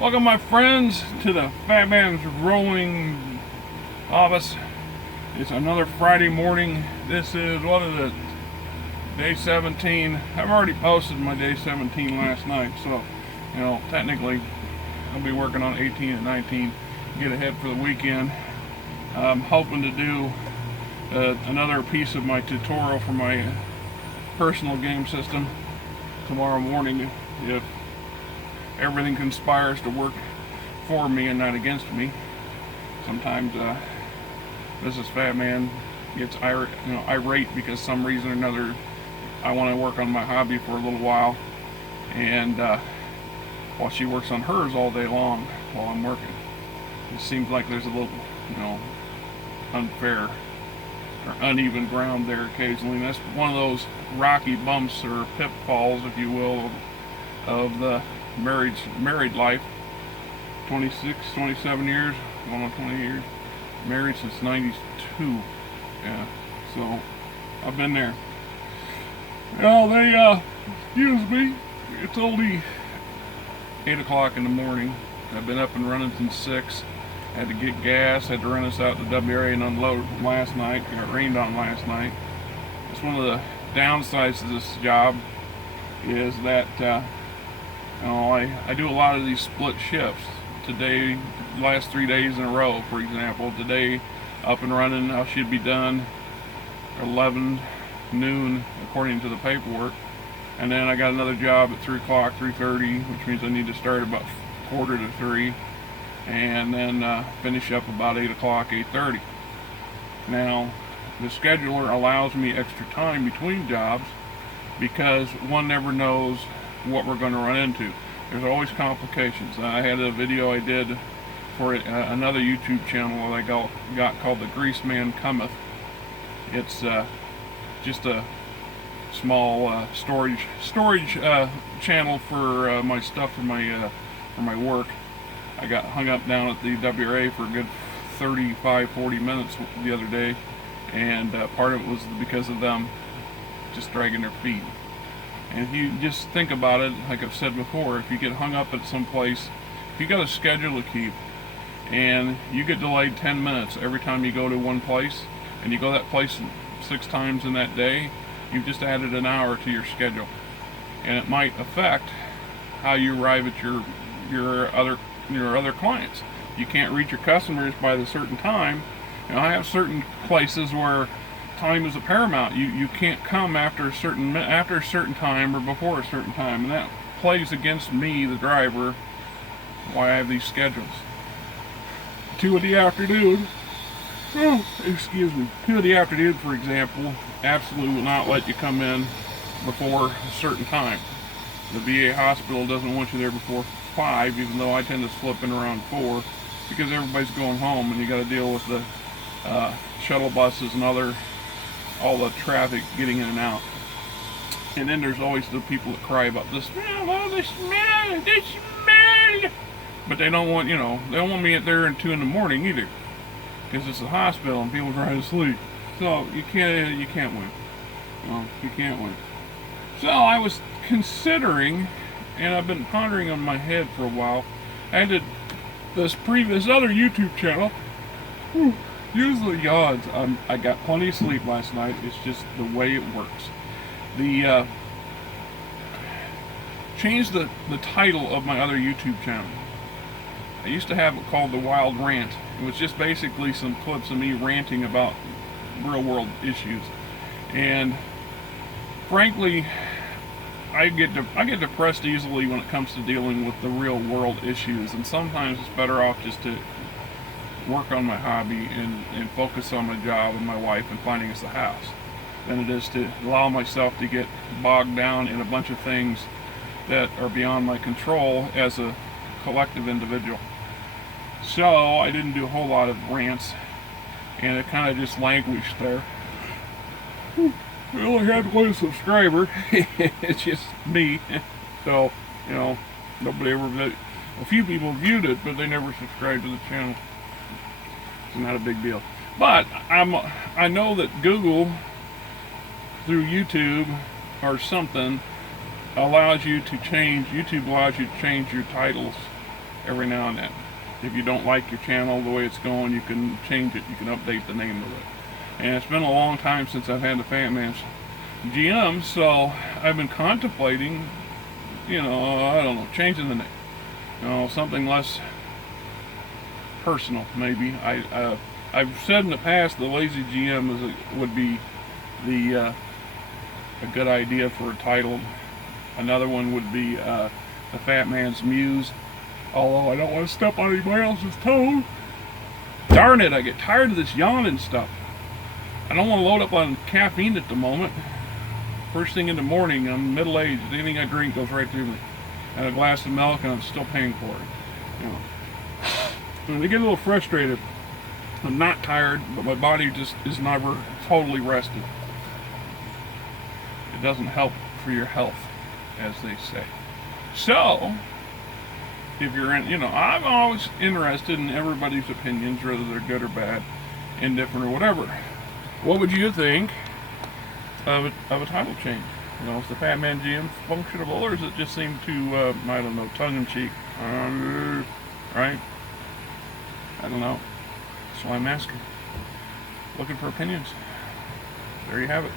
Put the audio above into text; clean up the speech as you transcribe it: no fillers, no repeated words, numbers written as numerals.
Welcome, my friends, to the Fat Man's Rolling Office. It's another Friday morning. This is, what is it? Day 17. I've already posted my day 17 last night, so, technically, I'll be working on 18 and 19, get ahead for the weekend. I'm hoping to do another piece of my tutorial for my personal game system tomorrow morning if everything conspires to work for me and not against me. Sometimes Mrs. Fat Man gets irate because some reason or another I want to work on my hobby for a little while, and while she works on hers all day long while I'm working. It seems like there's a little, unfair or uneven ground there occasionally. And that's one of those rocky bumps or pitfalls, if you will, of the married life. 26, 27 years, almost 20 years. Married since 92. Yeah, so I've been there. Well, they excuse me. It's only 8 o'clock in the morning. I've been up and running since 6. Had to get gas, had to run us out to WRA and unload last night. It got rained on last night. It's one of the downsides to this job is that I do a lot of these split shifts. Today, last 3 days in a row, for example. Today, up and running, I should be done 11 noon according to the paperwork. And then I got another job at 3 o'clock, 3:30, which means I need to start about quarter to 3. And then finish up about 8 o'clock, 8:30. Now, the scheduler allows me extra time between jobs because one never knows what we're going to run into. There's always complications. I had a video I did for another YouTube channel that I got called The Grease Man Cometh. It's just a small storage channel for my stuff for my work. I got hung up down at the WRA for a good 35-40 minutes the other day, and part of it was because of them just dragging their feet. And if you just think about it, like I've said before, if you get hung up at some place, if you got a schedule to keep, and you get delayed 10 minutes every time you go to one place, and you go that place 6 times in that day, you've just added an hour to your schedule. And it might affect how you arrive at your other clients. You can't reach your customers by the certain time. I have certain places where time is a paramount. You can't come after a certain time or before a certain time, and that plays against me, the driver, why I have these schedules. 2 in the afternoon. Oh, excuse me. 2 in the afternoon, for example, absolutely will not let you come in before a certain time. The VA hospital doesn't want you there before 5, even though I tend to slip in around 4, because everybody's going home and you got to deal with the shuttle buses and all the traffic getting in and out. And then there's always the people that cry about the smell, the smell. But they don't want, they don't want me there at 2 in the morning either, because it's a hospital and people trying to sleep. So you can't win. You can't win. So I was considering, and I've been pondering on my head for a while. I did this other YouTube channel. Usually yawns. I got plenty of sleep last night. It's just the way it works. Changed the title of my other YouTube channel. I used to have it called The Wild Rant. It was just basically some clips of me ranting about real world issues. And frankly, I get depressed easily when it comes to dealing with the real world issues, and sometimes it's better off just to work on my hobby and focus on my job and my wife and finding us a house than it is to allow myself to get bogged down in a bunch of things that are beyond my control as a collective individual. So I didn't do a whole lot of rants, and it kind of just languished there. We only had 1 subscriber. It's just me. So, nobody ever, a few people viewed it, but they never subscribed to the channel. It's not a big deal. But I know that Google, through YouTube or something, YouTube allows you to change your titles every now and then. If you don't like your channel the way it's going, you can change it. You can update the name of it. And it's been a long time since I've had the Fat Man's GM, so I've been contemplating, I don't know, changing the name. Something less personal, maybe. I've said in the past the Lazy GM would be a good idea for a title. Another one would be the Fat Man's Muse, although I don't want to step on anybody else's toes. Darn it, I get tired of this yawning stuff. I don't want to load up on caffeine at the moment. First thing in the morning, I'm middle-aged. Anything I drink goes right through me. And a glass of milk, and I'm still paying for it. And I get a little frustrated. I'm not tired, but my body just is never totally rested. It doesn't help for your health, as they say. So, if you're in, I'm always interested in everybody's opinions, whether they're good or bad, indifferent or whatever. What would you think of a title change? Is the Fat Man GM functionable, or does it just seem too, I don't know, tongue-in-cheek? Right? I don't know. That's why I'm asking. Looking for opinions. There you have it.